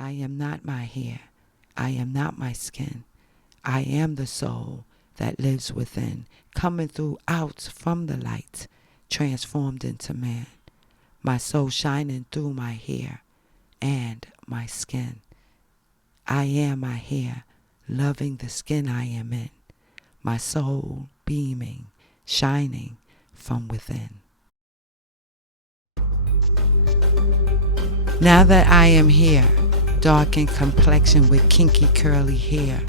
I am not my hair. I am not my skin. I am the soul that lives within, coming through out from the light, transformed into man. My soul shining through my hair and my skin. I am my hair, loving the skin I am in. My soul beaming, shining from within. Now that I am here, dark in complexion with kinky curly hair,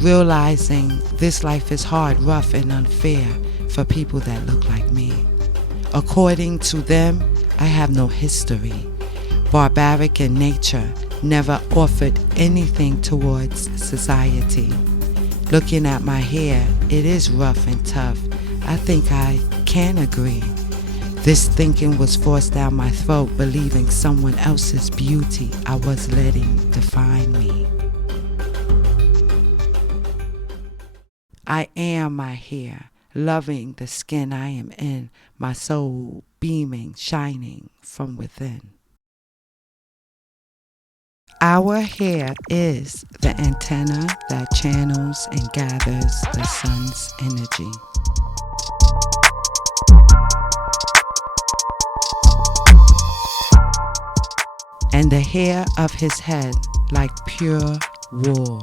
realizing this life is hard, rough, and unfair for people that look like me. According to them, I have no history. Barbaric in nature, never offered anything towards society. Looking at my hair, it is rough and tough. I think I can agree. This thinking was forced down my throat, believing someone else's beauty I was letting define me. I am my hair, loving the skin I am in, my soul beaming, shining from within. Our hair is the antenna that channels and gathers the sun's energy. And the hair of his head like pure wool.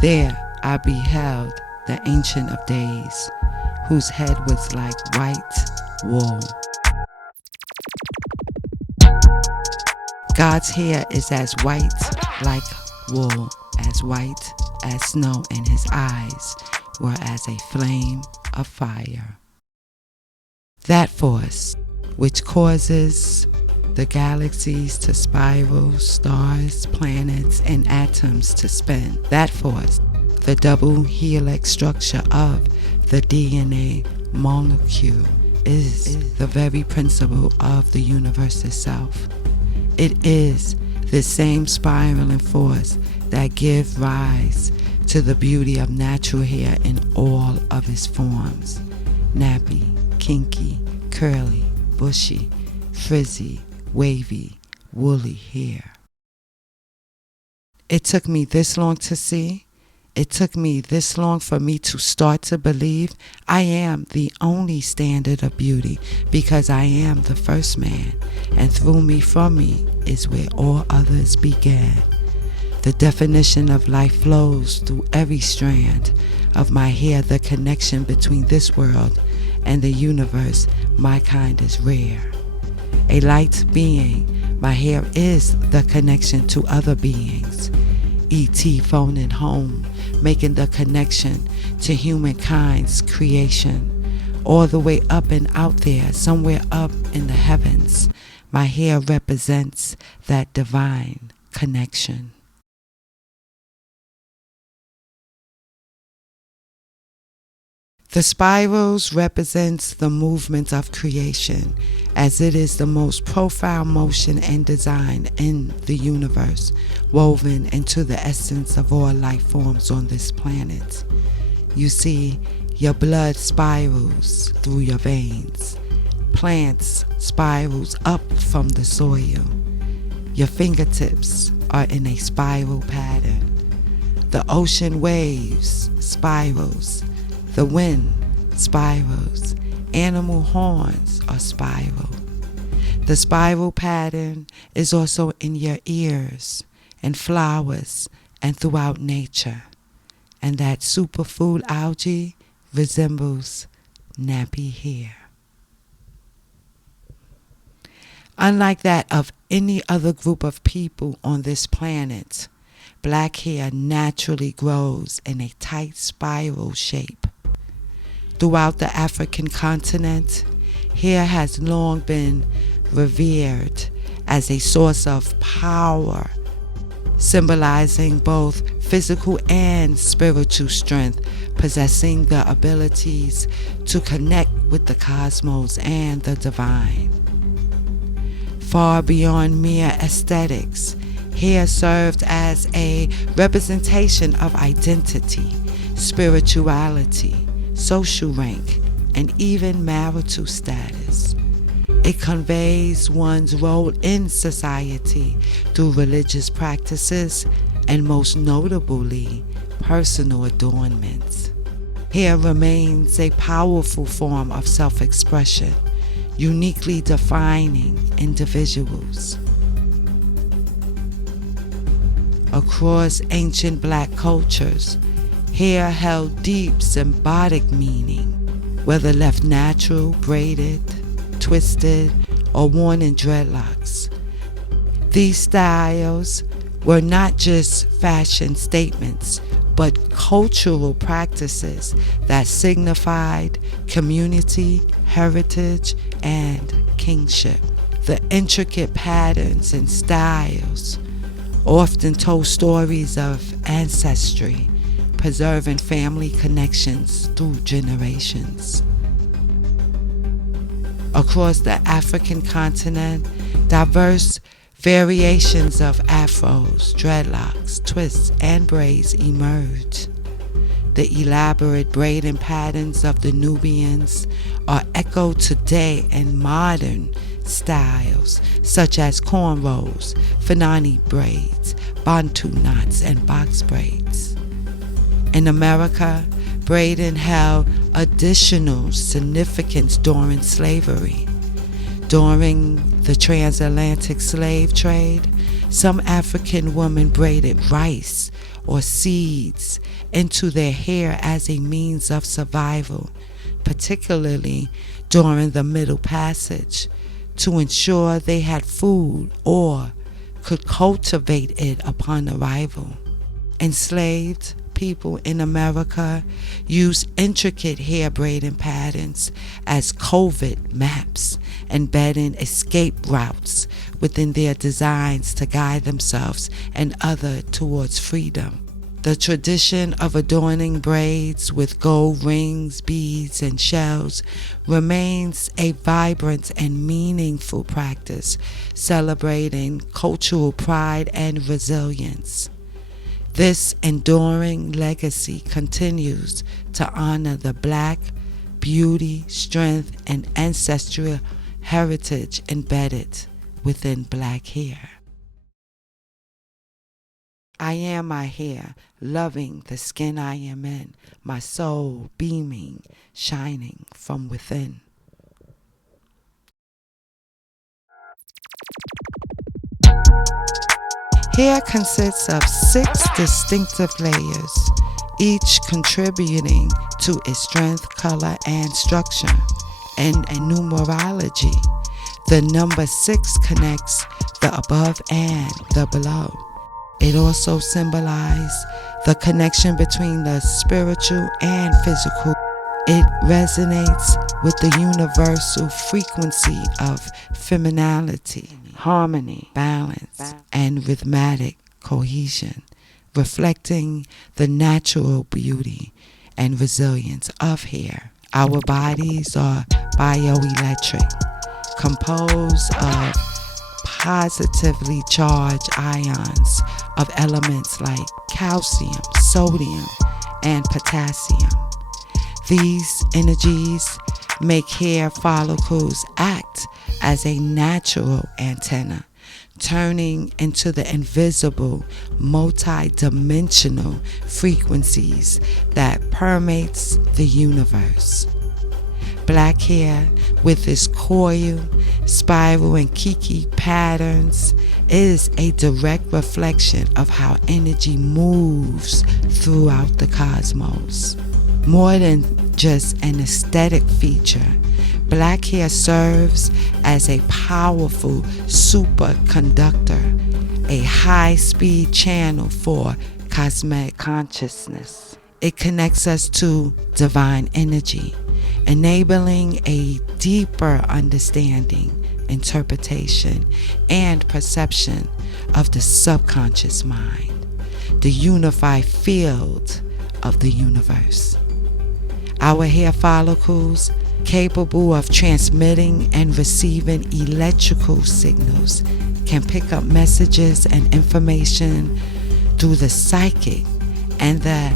There I beheld the Ancient of Days, whose head was like white wool. God's hair is as white like wool, as white as snow, and his eyes were as a flame of fire. That force which causes the galaxies to spiral, stars, planets, and atoms to spin, that force, the double helix structure of the DNA molecule, is the very principle of the universe itself. It is the same spiraling force that gives rise to the beauty of natural hair in all of its forms: nappy, kinky, curly, bushy, frizzy, wavy, woolly hair. It took me this long to see. It took me this long for me to start to believe I am the only standard of beauty, because I am the first man, and through me, from me, is where all others began. The definition of life flows through every strand of my hair. The connection between this world and the universe, my kind is rare. A light being, my hair is the connection to other beings. E.T. phoning home, making the connection to humankind's creation. All the way up and out there, somewhere up in the heavens, my hair represents that divine connection. The spirals represents the movement of creation, as it is the most profound motion and design in the universe, woven into the essence of all life forms on this planet. You see, your blood spirals through your veins. Plants spirals up from the soil. Your fingertips are in a spiral pattern. The ocean waves spirals. The wind spirals. Animal horns are spiral. The spiral pattern is also in your ears and flowers and throughout nature. And that superfood algae resembles nappy hair. Unlike that of any other group of people on this planet, black hair naturally grows in a tight spiral shape. Throughout the African continent, hair has long been revered as a source of power, symbolizing both physical and spiritual strength, possessing the abilities to connect with the cosmos and the divine. Far beyond mere aesthetics, hair served as a representation of identity, spirituality, social rank, and even marital status. It conveys one's role in society through religious practices and, most notably, personal adornments. Hair remains a powerful form of self-expression, uniquely defining individuals. Across ancient Black cultures, hair held deep symbolic meaning, whether left natural, braided, twisted, or worn in dreadlocks. These styles were not just fashion statements, but cultural practices that signified community, heritage, and kingship. The intricate patterns and styles often told stories of ancestry, preserving family connections through generations. Across the African continent, diverse variations of afros, dreadlocks, twists, and braids emerge. The elaborate braiding patterns of the Nubians are echoed today in modern styles such as cornrows, Fanani braids, Bantu knots, and box braids. In America, braiding held additional significance during slavery. During the transatlantic slave trade, some African women braided rice or seeds into their hair as a means of survival, particularly during the Middle Passage, to ensure they had food or could cultivate it upon arrival. Enslaved people in America used intricate hair braiding patterns as covert maps, embedding escape routes within their designs to guide themselves and others towards freedom. The tradition of adorning braids with gold rings, beads, and shells remains a vibrant and meaningful practice, celebrating cultural pride and resilience. This enduring legacy continues to honor the Black beauty, strength, and ancestral heritage embedded within Black hair. I am my hair, loving the skin I am in, my soul beaming, shining from within. Hair consists of 6 distinctive layers, each contributing to its strength, color, and structure. And in numerology, the number 6 connects the above and the below. It also symbolizes the connection between the spiritual and physical. It resonates with the universal frequency of femininity, harmony, balance, and rhythmic cohesion, reflecting the natural beauty and resilience of hair. Our bodies are bioelectric, composed of positively charged ions of elements like calcium, sodium, and potassium. These energies make hair follicles act as a natural antenna, turning into the invisible, multi-dimensional frequencies that permeates the universe. Black hair, with its coil, spiral, and kiki patterns, is a direct reflection of how energy moves throughout the cosmos. More than just an aesthetic feature, black hair serves as a powerful superconductor, a high-speed channel for cosmic consciousness. It connects us to divine energy, enabling a deeper understanding, interpretation, and perception of the subconscious mind, the unified field of the universe. Our hair follicles, capable of transmitting and receiving electrical signals, can pick up messages and information through the psychic and the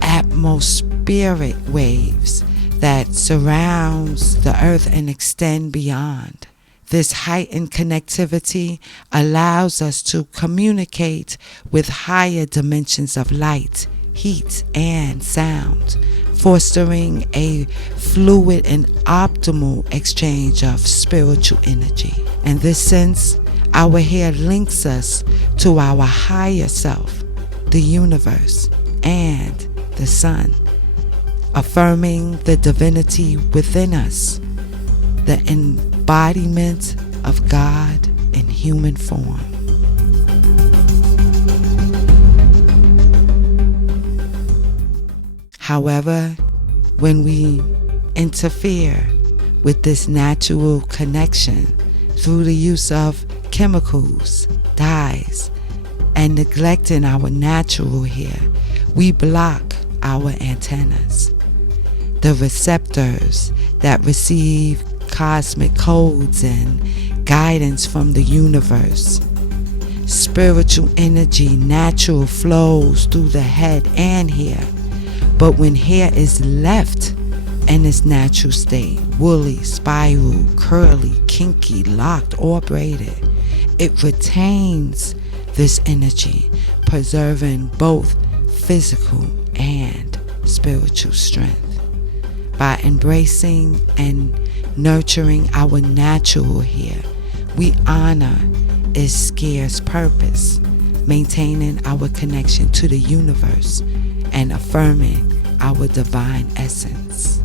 atmospheric waves that surrounds the earth and extend beyond. This heightened connectivity allows us to communicate with higher dimensions of light, heat, and sound, fostering a fluid and optimal exchange of spiritual energy. In this sense, our hair links us to our higher self, the universe, and the sun, affirming the divinity within us, the embodiment of God in human form. However, when we interfere with this natural connection through the use of chemicals, dyes, and neglecting our natural hair, we block our antennas, the receptors that receive cosmic codes and guidance from the universe. Spiritual energy natural flows through the head and hair, but when hair is left in its natural state, woolly, spiral, curly, kinky, locked, or braided, it retains this energy, preserving both physical and spiritual strength. By embracing and nurturing our natural hair, we honor its scarce purpose, maintaining our connection to the universe and affirming our divine essence.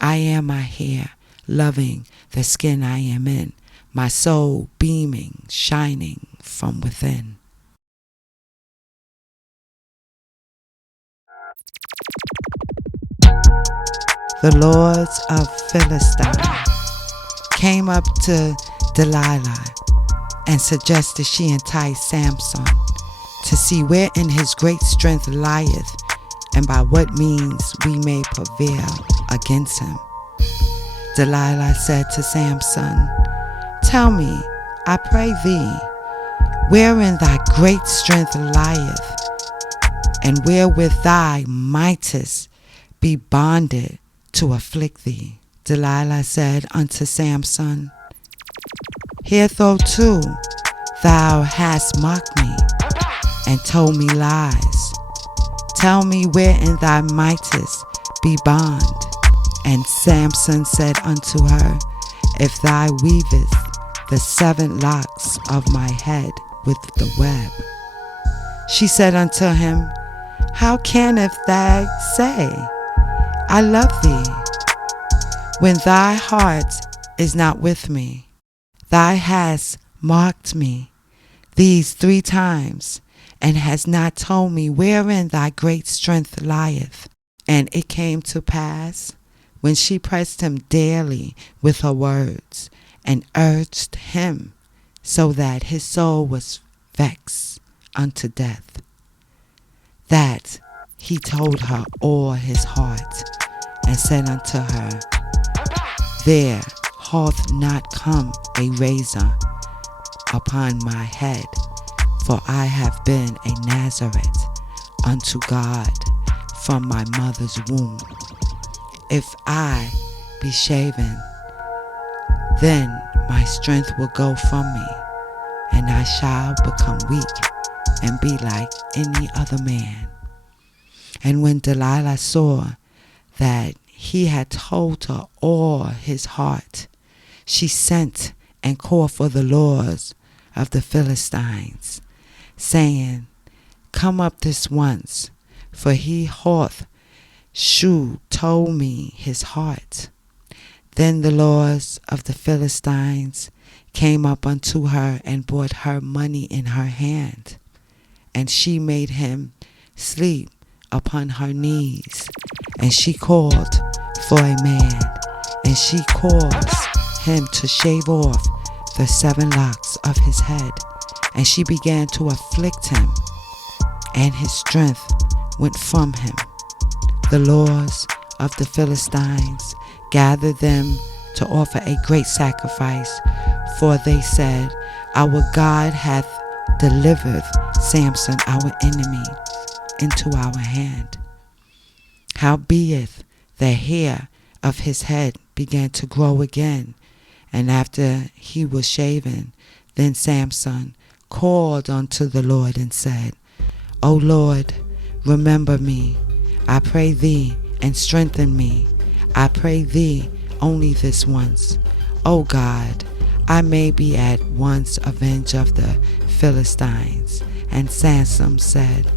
I am my hair, loving the skin I am in, my soul beaming, shining from within. The lords of Philistine came up to Delilah and suggested she entice Samson to see wherein his great strength lieth, and by what means we may prevail against him. Delilah said to Samson, "Tell me, I pray thee, wherein thy great strength lieth, and wherewith thy mightest be bonded to afflict thee." Delilah said unto Samson, "Hitherto thou hast mocked me, and told me lies. Tell me wherein thy mightest be bond." And Samson said unto her, "If thou weavest the 7 locks of my head with the web." She said unto him, "How canst thou say, I love thee, when thy heart is not with me? Thou hast mocked me these 3 times, and hast not told me wherein thy great strength lieth." And it came to pass, when she pressed him daily with her words, and urged him so that his soul was vexed unto death, that he told her all his heart, and said unto her, "There hath not come a razor upon my head, for I have been a Nazarite unto God from my mother's womb. If I be shaven, then my strength will go from me, and I shall become weak and be like any other man." And when Delilah saw that he had told her all his heart, she sent and called for the lords of the Philistines, saying, "Come up this once, for he hath told me his heart." Then the lords of the Philistines came up unto her and brought her money in her hand, and she made him sleep upon her knees, and she called for a man, and she caused him to shave off the 7 locks of his head, and she began to afflict him, and his strength went from him. The lords of the Philistines gathered them to offer a great sacrifice, for they said, "Our God hath delivered Samson our enemy into our hand. Howbeit the hair of his head began to grow again, and after he was shaven, then Samson called unto the Lord and said, O Lord, remember me, I pray thee, and strengthen me. I pray thee only this once. O God, I may be at once avenged of the Philistines. And Samson said,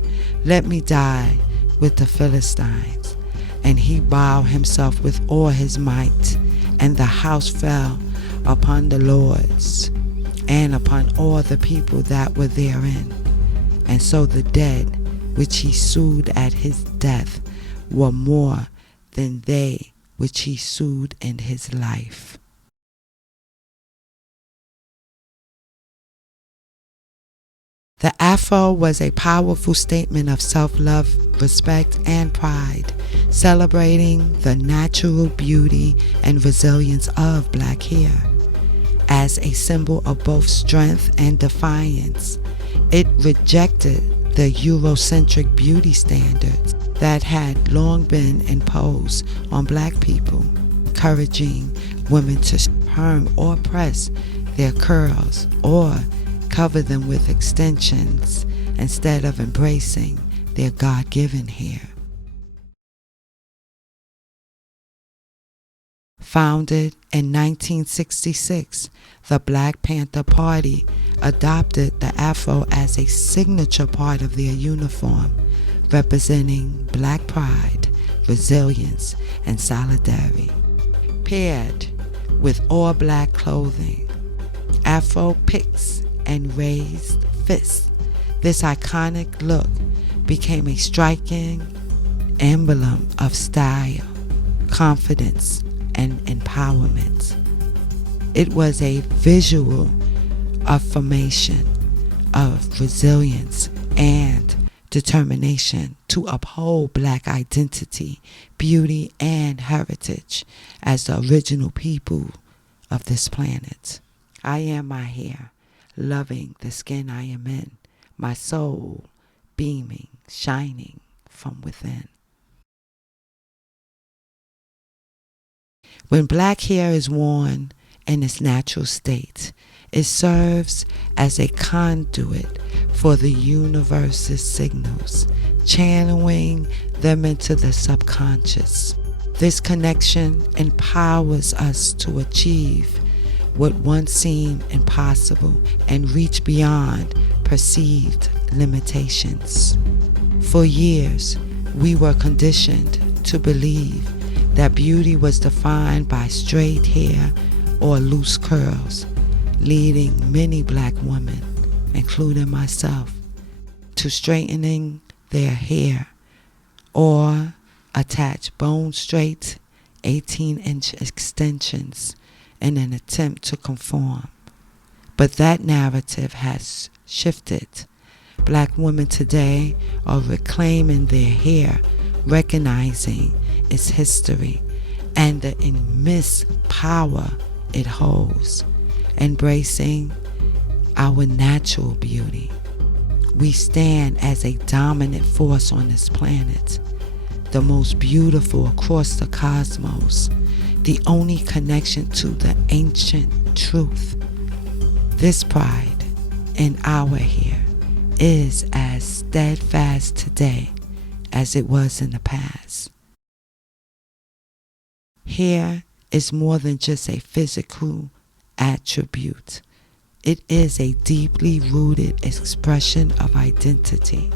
Let me die with the Philistines. And he bowed himself with all his might, and the house fell upon the lords and upon all the people that were therein. And so the dead which he sued at his death were more than they which he sued in his life. The Afro was a powerful statement of self-love, respect, and pride, celebrating the natural beauty and resilience of black hair. As a symbol of both strength and defiance, it rejected the Eurocentric beauty standards that had long been imposed on black people, encouraging women to perm or press their curls or cover them with extensions instead of embracing their God-given hair. Founded in 1966, the Black Panther Party adopted the Afro as a signature part of their uniform, representing black pride, resilience, and solidarity. Paired with all black clothing, Afro picks and raised fists, this iconic look became a striking emblem of style, confidence, and empowerment. It was a visual affirmation of resilience and determination to uphold black identity, beauty, and heritage as the original people of this planet. I am my hair, loving the skin I am in, my soul beaming, shining from within. When black hair is worn in its natural state, it serves as a conduit for the universe's signals, channeling them into the subconscious. This connection empowers us to achieve what once seemed impossible and reach beyond perceived limitations. For years, we were conditioned to believe that beauty was defined by straight hair or loose curls, leading many black women, including myself, to straightening their hair or attach bone-straight 18-inch extensions in an attempt to conform. But that narrative has shifted. Black women today are reclaiming their hair, recognizing its history and the immense power it holds, embracing our natural beauty. We stand as a dominant force on this planet, the most beautiful across the cosmos, the only connection to the ancient truth. This pride in our hair is as steadfast today as it was in the past. Hair is more than just a physical attribute. It is a deeply rooted expression of identity,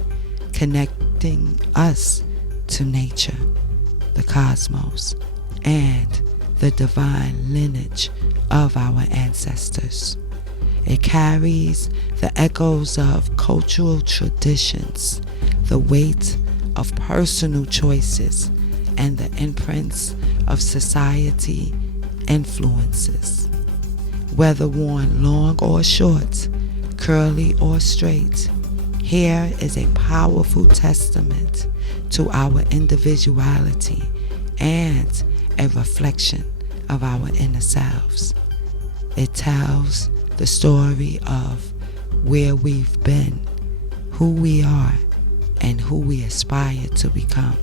connecting us to nature, the cosmos, and the divine lineage of our ancestors. It carries the echoes of cultural traditions, the weight of personal choices, and the imprints of society influences. Whether worn long or short, curly or straight, hair is a powerful testament to our individuality and a reflection of our inner selves. It tells the story of where we've been, who we are, and who we aspire to become.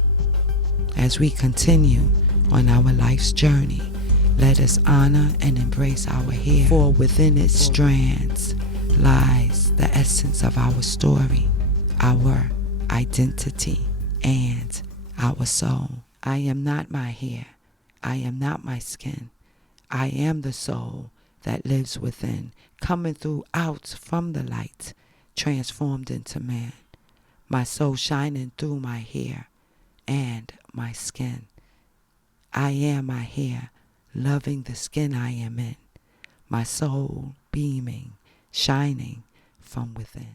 As we continue on our life's journey, Let us honor and embrace our hair, for within its strands lies the essence of our story, our identity, and our soul. I am not my hair. I am not my skin. I am the soul that lives within, coming through out from the light, transformed into man. My soul shining through my hair and my skin. I am my hair, loving the skin I am in. My soul beaming, shining from within.